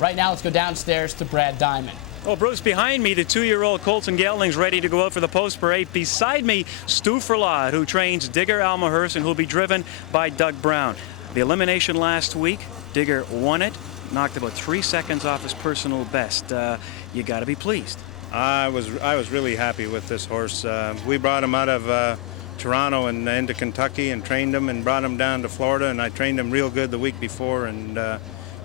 Right now, let's go downstairs to Brad Diamond. Well, Bruce, behind me, the 2-year-old Colts and Geldings ready to go out for the post parade. Beside me, Stu Ferlat, who trains Digger Almahurst and who'll be driven by Doug Brown. The elimination last week, Digger won it, knocked about 3 seconds off his personal best. You got to be pleased. I was really happy with this horse. We brought him out of Toronto and into Kentucky and trained him and brought him down to Florida, and I trained him real good the week before, and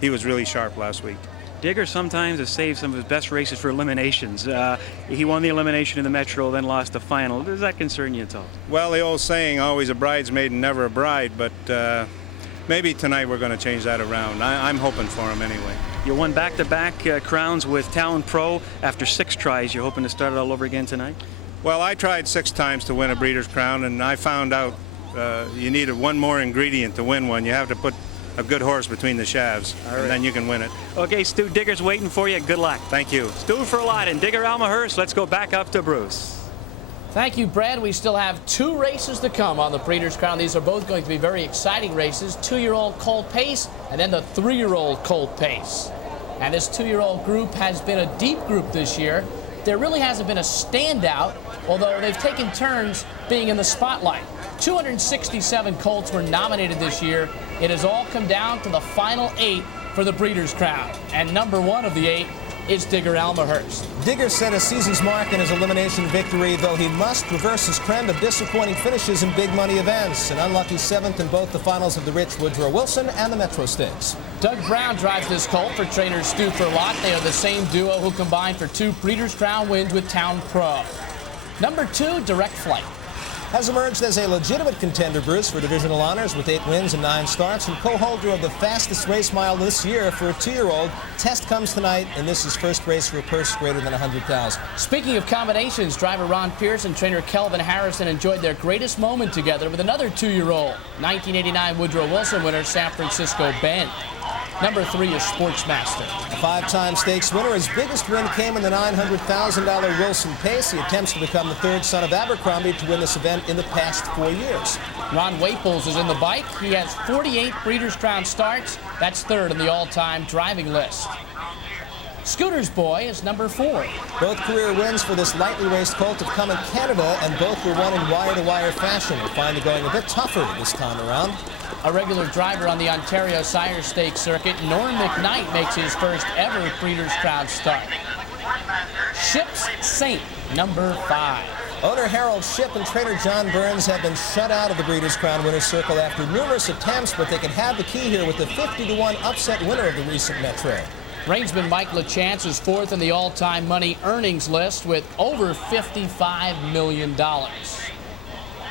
he was really sharp last week. Digger sometimes has saved some of his best races for eliminations. He won the elimination in the Metro, then lost the final. Does that concern you at all? Well, the old saying, always a bridesmaid and never a bride, but maybe tonight we're going to change that around. I'm hoping for him anyway. You won back-to-back crowns with Town Pro after 6 tries. You're hoping to start it all over again tonight? Well, I tried 6 times to win a Breeders' Crown, and I found out you needed one more ingredient to win one. You have to put a good horse between the shafts, and then you can win it. Okay, Stu, Digger's waiting for you. Good luck. Thank you. Stu Ferlat and Digger Almahurst. Let's go back up to Bruce. Thank you, Brad. We still have 2 races to come on the Breeders' Crown. These are both going to be very exciting races. 2-year-old Colt Pace and then the 3-year-old Colt Pace. And this 2-year-old group has been a deep group this year. There really hasn't been a standout, although they've taken turns being in the spotlight. 267 colts were nominated this year. It has all come down to the final 8 for the Breeders' Crown. And number 1 of the 8 is Digger Almahurst. Digger set a season's mark in his elimination victory, though he must reverse his trend of disappointing finishes in big money events. An unlucky 7th in both the finals of the Rich Woodrow Wilson and the Metro Stakes. Doug Brown drives this colt for trainer Stu Ferlat. They are the same duo who combined for 2 Breeders' Crown wins with Town Pro. Number 2, Direct Flight. Has emerged as a legitimate contender, Bruce, for divisional honors with 8 wins and 9 starts, and co-holder of the fastest race mile this year for a 2-year-old. Test comes tonight, and this is first race for a purse greater than $100,000. Speaking of combinations, driver Ron Pierce and trainer Kelvin Harrison enjoyed their greatest moment together with another 2-year-old, 1989 Woodrow Wilson winner San Francisco Bend. Number 3 is Sportsmaster. A 5-time stakes winner. His biggest win came in the $900,000 Wilson Pace. He attempts to become the 3rd son of Abercrombie to win this event in the past 4 years. Ron Waples is in the bike. He has 48 Breeders' Crown starts. That's 3rd in the all-time driving list. Scooter's Boy is number 4. Both career wins for this lightly raced colt have come in Canada, and both were won in wire-to-wire fashion. We'll find it going a bit tougher this time around. A regular driver on the Ontario Sire Stakes circuit, Norm McKnight makes his first ever Breeders' Crown start. Ship's Saint, number 5. Owner Harold Shipp and trainer John Burns have been shut out of the Breeders' Crown winner's circle after numerous attempts, but they can have the key here with the 50-to-1 upset winner of the recent Metro. Rangeman Mike LaChance is 4th in the all-time money earnings list with over $55 million.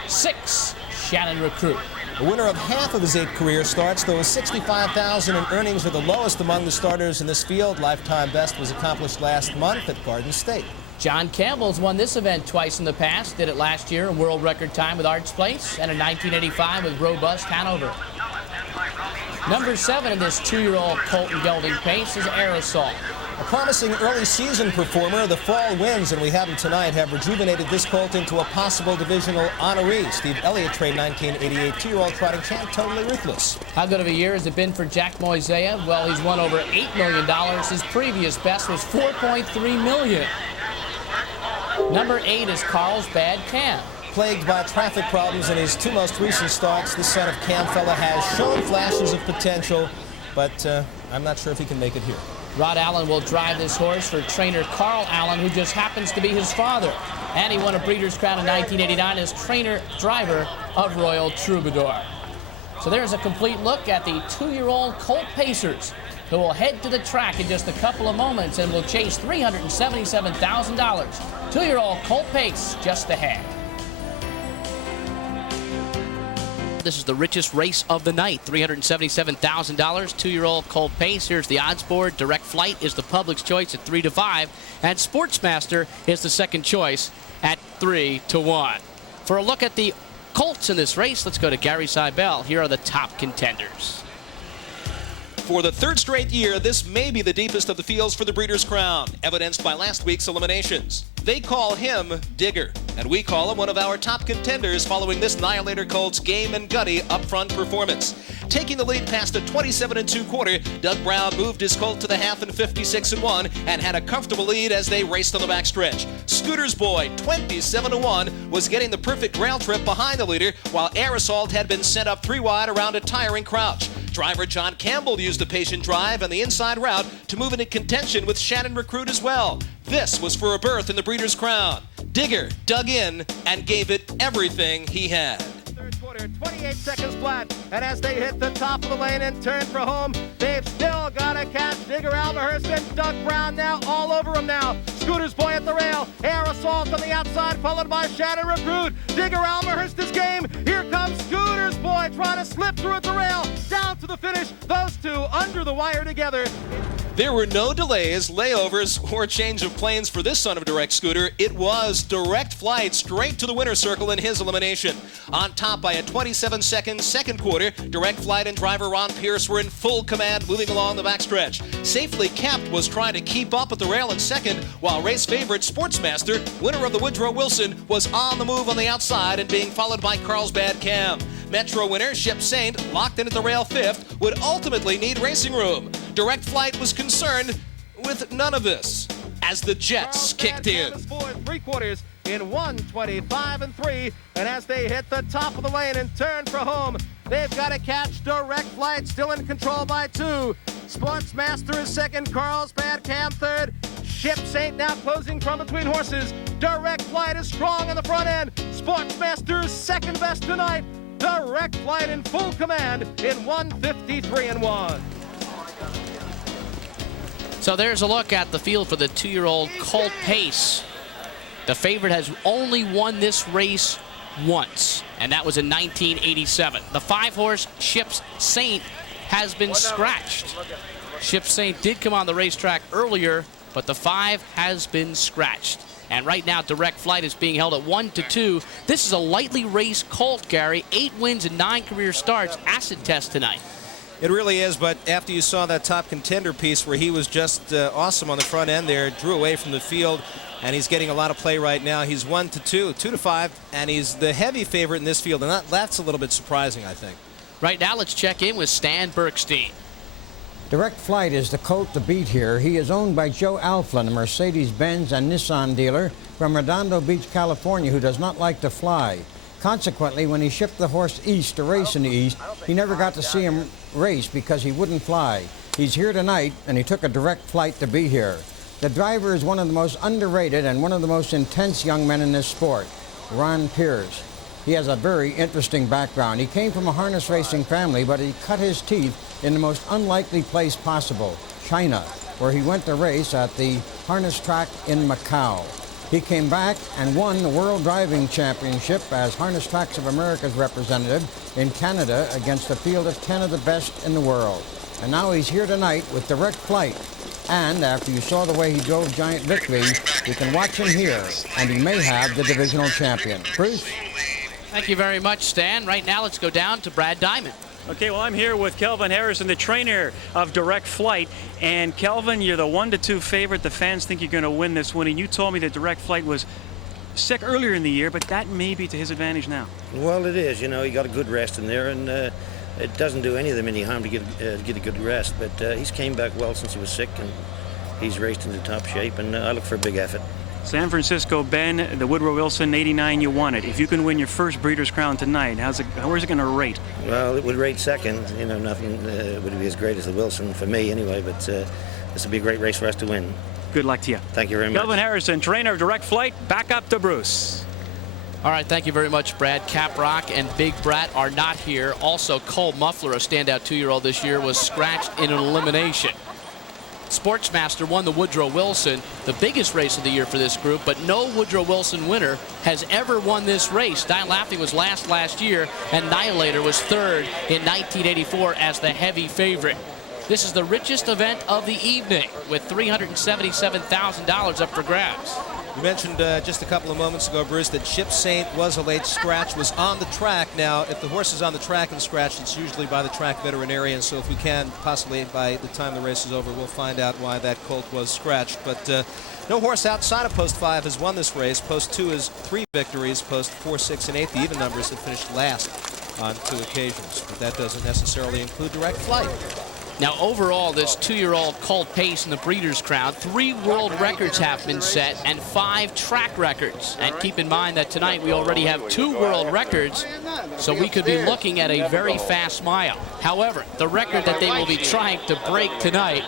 6, Shannon Recruit. A winner of half of his 8 career starts, though his $65,000 in earnings are the lowest among the starters in this field. Lifetime best was accomplished last month at Garden State. John Campbell's won this event twice in the past. Did it last year in world record time with Arts Place and in 1985 with Robust Hanover. Number 7 in this 2-year-old Colt and Gelding Pace is Aerosol. A promising early season performer, the fall wins, and we have him tonight, have rejuvenated this colt into a possible divisional honoree. Steve Elliott trained 1988 2-year-old trotting champ, Totally Ruthless. How good of a year has it been for Jack Moisea? Well, he's won over $8 million. His previous best was $4.3 million. Number 8 is Carl's Bad Cam. Plagued by traffic problems in his 2 most recent starts, this son of Cam fella has shown flashes of potential, but I'm not sure if he can make it here. Rod Allen will drive this horse for trainer Carl Allen, who just happens to be his father. And he won a Breeders' Crown in 1989 as trainer-driver of Royal Troubadour. So there's a complete look at the 2-year-old Colt Pacers, who will head to the track in just a couple of moments and will chase $377,000. 2-year-old Colt Pace just ahead. This is the richest race of the night, $377,000, 2-year-old Colt Pace. Here's the odds board. Direct Flight is the public's choice at 3-5, and Sportsmaster is the second choice at 3-1. For a look at the colts in this race, let's go to Gary Seibel. Here are the top contenders. For the 3rd straight year, this may be the deepest of the fields for the Breeders' Crown, evidenced by last week's eliminations. They call him Digger, and we call him one of our top contenders following this Annihilator colt's game and gutty upfront performance. Taking the lead past a 27 2/4, Doug Brown moved his Colt to the half in 56-1 and had a comfortable lead as they raced on the backstretch. Scooter's Boy, 27-1, was getting the perfect rail trip behind the leader, while Air Assault had been sent up 3 wide around a tiring crouch. Driver John Campbell used the patient drive and the inside route to move into contention with Shannon Recruit as well. This was for a berth in the Breeders' Crown. Digger dug in and gave it everything he had. Third quarter, 28 seconds flat, and as they hit the top of the lane and turn for home, they've still got to catch Digger Almahurst and Doug Brown now all over him now. Scooter's Boy at the rail, Air Assault on the outside, followed by Shannon Recruit. Digger Almahurst is game. Here comes Scooter's Boy trying to slip through at the rail, down to the finish. Those two under the wire together. There were no delays, layovers, or change of planes for this son of a direct scooter. It was direct flight straight to the winner's circle in his elimination. On top by a 27-second second quarter, direct flight and driver Ron Pierce were in full command moving along the backstretch. Safely Kept was trying to keep up at the rail in second, while race favorite Sportsmaster, winner of the Woodrow Wilson, was on the move on the outside and being followed by Carlsbad Cam. Metro winner Ship Saint, locked in at the rail fifth, would ultimately need racing room. Direct flight was concerned with none of this as the Jets kicked in. Three quarters in 1:25.3, and as they hit the top of the lane and turn for home, they've got to catch Direct Flight, still in control by 2. Sportsmaster is second, Carlsbad Cam third. Ship Saint now closing from between horses. Direct Flight is strong in the front end. Sportsmaster's second best tonight. Direct Flight in full command in 1:53.1. So there's a look at the field for the 2-year-old Colt Pace. The favorite has only won this race once, and that was in 1987. The 5-horse Ship Saint has been scratched. Ship Saint did come on the racetrack earlier, but the 5 has been scratched. And right now, Direct Flight is being held at 1-2. This is a lightly raced Colt, Gary. 8 wins and 9 career starts. Acid test tonight. It really is, but after you saw that top contender piece where he was just awesome on the front end there, drew away from the field, and he's getting a lot of play right now. He's 1-2, 2-5, and he's the heavy favorite in this field, and that's a little bit surprising, I think. Right now, let's check in with Stan Bergstein. Direct Flight is the colt to beat here. He is owned by Joe Alflin, a Mercedes-Benz and Nissan dealer from Redondo Beach, California, who does not like to fly. Consequently, when he shipped the horse east to race in the east, he never got to see him race because he wouldn't fly. He's here tonight, and he took a direct flight to be here. The driver is one of the most underrated and one of the most intense young men in this sport, Ron Pierce. He has a very interesting background. He came from a harness racing family, but he cut his teeth in the most unlikely place possible, China, where he went to race at the harness track in Macau. He came back and won the World Driving Championship as Harness Tracks of America's representative in Canada against a field of 10 of the best in the world. And now he's here tonight with Direct Flight. And after you saw the way he drove Giant Victory, you can watch him here, and he may have the divisional champion. Bruce? Thank you very much, Stan. Right now, let's go down to Brad Diamond. Okay, well, I'm here with Kelvin Harrison, the trainer of Direct Flight. And Kelvin, you're the 1-2 favorite. The fans think you're going to win this one. And you told me that Direct Flight was sick earlier in the year, but that may be to his advantage now. Well, it is. You know, he got a good rest in there, and it doesn't do any of them any harm to get a good rest. But he's came back well since he was sick, and he's raced into top shape, and I look for a big effort. San Francisco Ben, the Woodrow Wilson 89, you won it. If you can win your first Breeders' Crown tonight, where's it going to rate? Well, it would rate second. You know, nothing would be as great as the Wilson for me anyway, but this would be a great race for us to win. Good luck to you. Thank you very much. Kelvin Harrison, trainer of Direct Flight, back up to Bruce. All right, thank you very much, Brad. Caprock and Big Brat are not here. Also, Cole Muffler, a standout 2-year-old this year, was scratched in an elimination. Sportsmaster won the Woodrow Wilson, the biggest race of the year for this group, but no Woodrow Wilson winner has ever won this race. Die Laughing was last year, and Annihilator was third in 1984 as the heavy favorite. This is the richest event of the evening with $377,000 up for grabs. You mentioned just a couple of moments ago, Bruce, that Ship Saint was a late scratch, was on the track. Now, if the horse is on the track and scratched, it's usually by the track veterinarian. So if we can, possibly by the time the race is over, we'll find out why that colt was scratched. But no horse outside of Post 5 has won this race. Post 2 is 3 victories. Post 4, 6, and 8, the even numbers, have finished last. on 2 occasions, but that doesn't necessarily include direct flight. Now, overall, this 2-year-old Colt Pace in the Breeders' Crown, 3 world records have been set and 5 track records. And keep in mind that tonight we already have 2 world records, so we could be looking at a very fast mile. However, the record that they will be trying to break tonight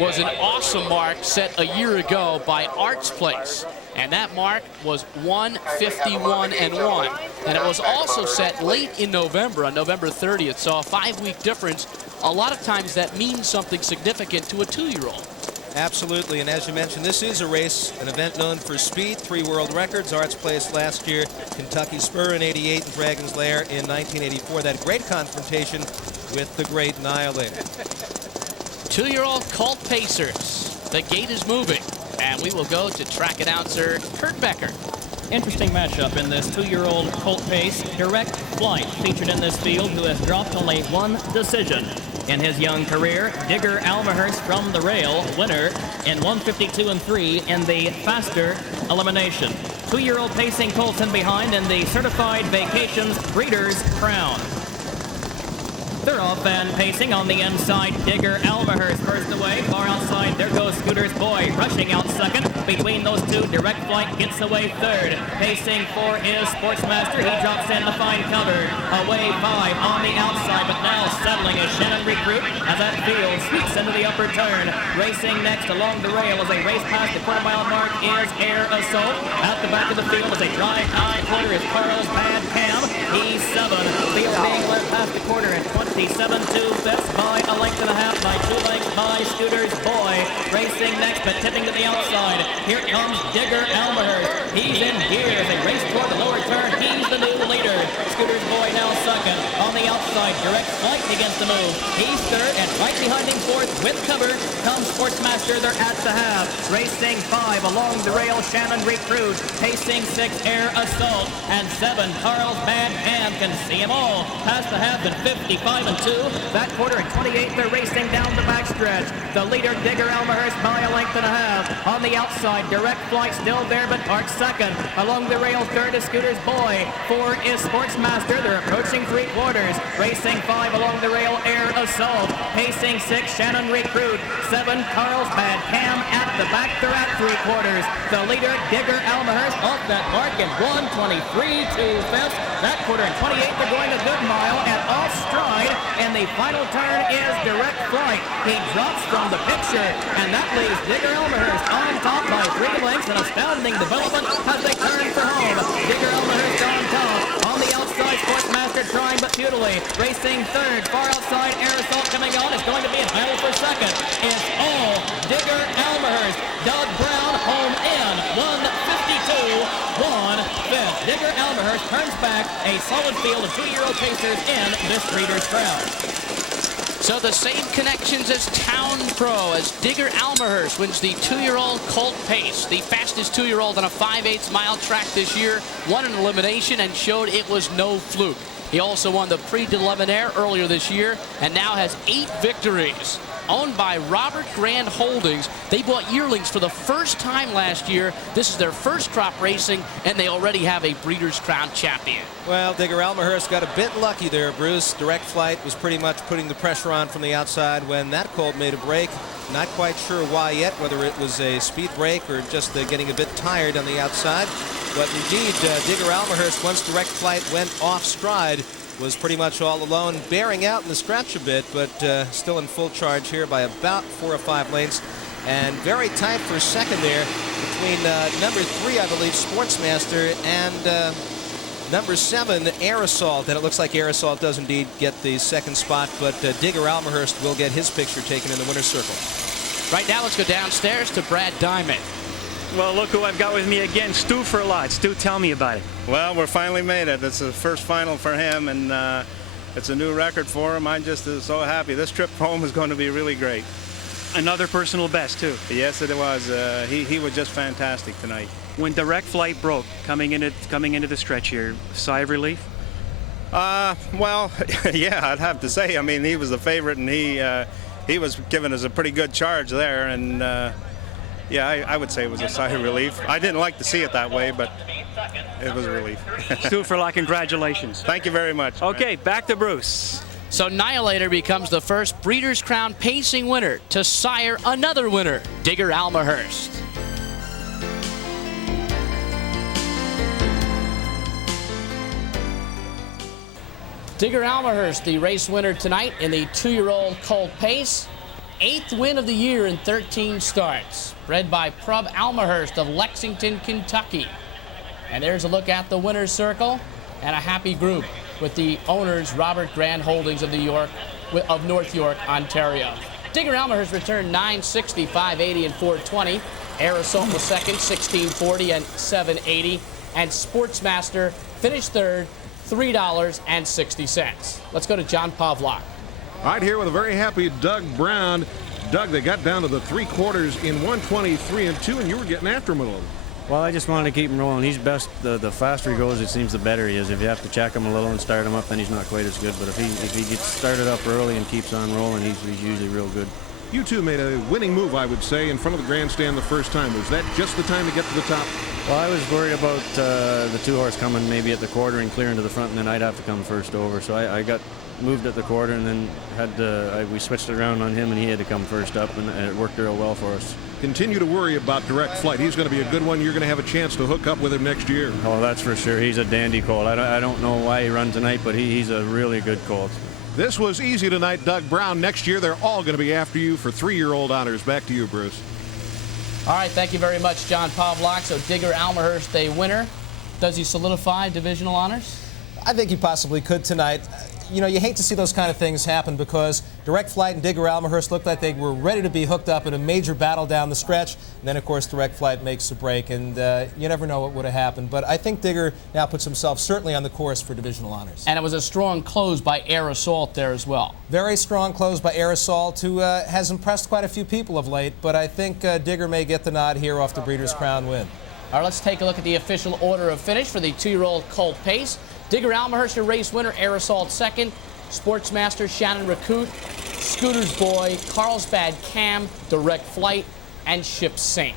was an awesome mark set a year ago by Art's Place. And that mark was 1:51.1. And it was also set late in November, on November 30th. So a 5-week difference. A lot of times that means something significant to a 2-year-old. Absolutely, and as you mentioned, this is a race, an event known for speed. 3 world records. Art's Place last year, Kentucky Spur in '88, and Dragon's Lair in 1984. That great confrontation with the great Annihilator. 2-year-old Colt Pacers. The gate is moving. And we will go to track announcer Kurt Becker. Interesting matchup in this 2-year-old Colt Pace. Direct Flight featured in this field, who has dropped only 1 decision in his young career. Digger Almahurst from the rail, winner in 1:52.3 in the faster elimination. 2-year-old pacing Colton behind in the Certified Vacations Breeders' Crown. They're off and pacing on the inside. Digger Almahurst first away. Far outside, there goes Scooter's Boy, rushing out second. Between those 2, Direct Flight gets away third. Pacing for his Sportsmaster. He drops in to find cover. Away 5 on the outside, but now settling is Shannon Recruit as that field sweeps into the upper turn. Racing next along the rail as they race past the quarter-mile mark is Air Assault. At the back of the field as they drive high quarter is Carl's Bad Cam. He's 7. Field being led past the quarter in 27.2 by a length and a half, by 2 lengths by Scooter's Boy. Racing next, but tipping to the outside. Here comes Digger Almahurst. He's in gear as they race toward the lower turn. He's the new leader. Scooter's Boy now second. On the outside, Direct Flight begins to move. He's third, and right behind him fourth with cover comes Sportsmaster. They're at the half. Racing 5 along the rail, Shannon Recruit. Pacing 6, Air Assault. And 7, Carl's Bad Cam. Can see them all. Past the half in 55.2. That quarter in 28, they're racing down the backstretch. The leader, Digger Almahurst, by a length and a half. On the outside, Direct Flight still there, but Arc second. Along the rail, third is Scooter's Boy. 4 is Sportsmaster. They're approaching 3/4. Racing 5 along the rail, Air Assault. Pacing 6, Shannon Recruit. 7, Carl's Bad Cam. At the back, they're at 3/4. The leader, Digger Almahurst, off that mark in 1:23.2. That quarter in 28, they're going a good mile and off stride. And the final turn is Direct Flight. He drops from the picture, and that leaves Digger Almahurst on top by 3 lengths. An astounding development as they turn for home. Digger Almahurst on top. On the outside, Sportsmaster trying but futilely. Racing third. Far outside, Air Assault coming on. It's going to be in battle for second. It's all Digger Almahurst. Doug Brown home in 1:52.1. Digger Almahurst turns back a solid field of 2-year-old Pacers in this Breeders' Crown. So the same connections as Town Pro, as Digger Almahurst wins the 2-year-old Colt Pace, the fastest 2-year-old on a 5/8 mile track this year, won an elimination and showed it was no fluke. He also won the Prix de l'Avenir earlier this year and now has 8 victories. Owned by Robert Grand Holdings, they bought yearlings for the first time last year. This is their first crop racing, and they already have a Breeders' Crown champion. Well, Digger Almahurst got a bit lucky there, Bruce. Direct Flight was pretty much putting the pressure on from the outside when that colt made a break. Not quite sure why yet, whether it was a speed break or just getting a bit tired on the outside. But indeed, Digger Almahurst, once Direct Flight went off stride, was pretty much all alone, bearing out in the scratch a bit, but still in full charge here by about 4 or 5 lengths. And very tight for second there between number 3, I believe, Sportsmaster, and number 7, Air Assault. And it looks like Air Assault does indeed get the second spot, but Digger Almahurst will get his picture taken in the winner's circle. Right now, let's go downstairs to Brad Diamond. Well, look who I've got with me again, Stu Furlot. Stu, tell me about it. Well, we're finally made it. It's the first final for him, and it's a new record for him. I'm just so happy. This trip home is going to be really great. Another personal best, too. Yes, it was. He was just fantastic tonight. When Direct Flight broke, coming into the stretch here, sigh of relief? Well, yeah, I'd have to say. I mean, he was the favorite, and he was giving us a pretty good charge there, and Yeah, I would say it was a sigh of relief. I didn't like to see it that way, but it was a relief. Stu Furlock, congratulations. Thank you very much. Okay, back to Bruce. So Nihilator becomes the first Breeders' Crown pacing winner to sire another winner, Digger Almahurst. Digger Almahurst, the race winner tonight in the 2-year-old Colt Pace. 8th win of the year in 13 starts. Bred by Prub Almahurst of Lexington, Kentucky. And there's a look at the winner's circle and a happy group with the owners, Robert Grant Holdings of North York, Ontario. Digger Almahurst returned 960, 580, and 420. Aerosol was second, 1640 and 780. And Sportsmaster finished third, $3.60. Let's go to John Pavlak. Right here with a very happy Doug Brown. Doug, they got down to the 3/4 in 123 and 2, and you were getting after him a little. Well, I just wanted to keep him rolling. He's best. The faster he goes, it seems the better he is. If you have to check him a little and start him up, then he's not quite as good. But if he gets started up early and keeps on rolling, he's usually real good. You two made a winning move, I would say, in front of the grandstand the first time. Was that just the time to get to the top? Well, I was worried about the 2-horse coming maybe at the quarter and clearing to the front, and then I'd have to come first over. So I got moved at the quarter, and then we switched it around on him, and he had to come first up, and it worked real well for us. Continue to worry about Direct Flight. He's going to be a good one. You're going to have a chance to hook up with him next year. Oh, that's for sure. He's a dandy colt. I don't know why he runs tonight, but he's a really good colt. This was easy tonight, Doug Brown. Next year, they're all going to be after you for 3-year-old honors. Back to you, Bruce. All right, thank you very much, John Pavlak. So Digger Almahurst, a winner. Does he solidify divisional honors? I think he possibly could tonight. You know, you hate to see those kind of things happen because Direct Flight and Digger Almahurst looked like they were ready to be hooked up in a major battle down the stretch. And then, of course, Direct Flight makes a break, and you never know what would have happened. But I think Digger now puts himself certainly on the course for divisional honors. And it was a strong close by Aerosol there as well. Very strong close by Aerosol, who has impressed quite a few people of late. But I think Digger may get the nod here off the Breeders' Crown win. All right, let's take a look at the official order of finish for the 2-year-old Colt Pace. Digger Almahurst, a race winner. Aerosol second. Sportsmaster Shannon Racoot, Scooter's Boy, Carlsbad Cam, Direct Flight, and Ship Saint.